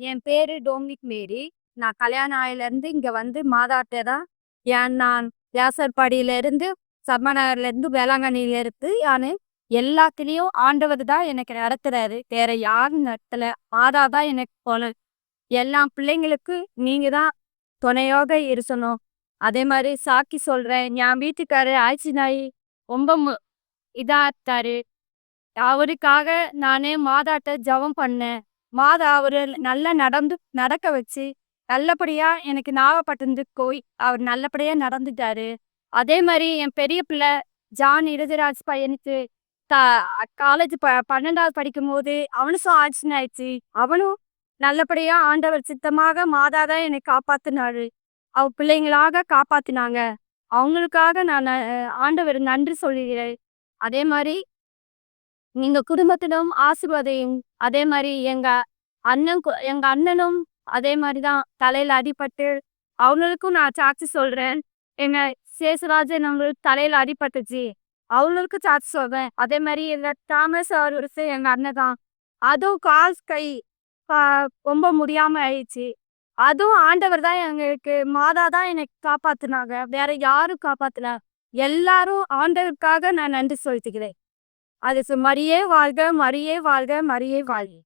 என் பேரு டோமினிக் மேரி. நான் கல்யாணம் ஆயிலேருந்து இங்கே வந்து மாதாட்ட தான் ஏன் நான் வியாசர்பாடியிலேருந்து சர்மநகர்லேருந்து வேளாங்கண்ணியில இருக்கு யானு எல்லாத்துலேயும் ஆண்டவர் தான் எனக்கு நடத்துறாரு. வேற யாரும் நடத்தல. மாதா தான் எனக்கு போன எல்லா பிள்ளைங்களுக்கும் நீங்கள் தான் துணையோக இருக்கணும். அதே மாதிரி சாக்கி சொல்கிறேன் என் வீட்டுக்காரர் நாய் ரொம்ப மு இதாக இருக்காரு. அவருக்காக நானே மாதாட்ட ஜெபம் பண்ணேன். மாதா அவரு நல்லா நடந்து நடக்க வச்சு, நல்லபடியா எனக்கு நாகப்பட்டினத்துக்கு போய் அவர் நல்லபடியா நடந்துட்டாரு. அதே மாதிரி என் பெரிய பிள்ளை ஜான் இருதராஜ் பையனுக்கு த காலேஜ் ப 12வது படிக்கும்போது அவனுக்கும் ஆக்சிடென்ட் ஆயிடுச்சு. அவனும் நல்லபடியா ஆண்டவர் சித்தமாக மாதா தான் என்னை காப்பாத்தினாரு அவ பிள்ளைங்களாக காப்பாத்தினாங்க அவங்களுக்காக நான் ஆண்டவர் நன்றி சொல்லுகிறேன். அதே மாதிரி எங்க குடும்பத்திலும் ஆசிர்வாதையும் அதே மாதிரி எங்க அண்ணன் கு எங்க அண்ணனும் அதே மாதிரி தான் தலையில அடிபட்டு அவங்களுக்கும் நான் சாட்சி சொல்றேன். எங்க சேசுராஜன் அவங்களுக்கு தலையில அடிபட்டுச்சு. அவங்களுக்கும் சாட்சி சொல்றேன். அதே மாதிரி எங்க தாமஸ் அவர்களுக்கு எங்க அண்ணன் தான். அதுவும் கால், கை ரொம்ப முடியாம ஆயிடுச்சு. அதுவும் ஆண்டவர் தான் எங்களுக்கு மாதா தான் என்னை காப்பாத்துனாங்க. வேற யாரும் காப்பாத்தல. எல்லாரும் ஆண்டவருக்காக நான் நன்றி செலுத்துகிறேன். அது சு மரியே வாழ்க! மறியே வாழ்க! மரியே வாழ்க!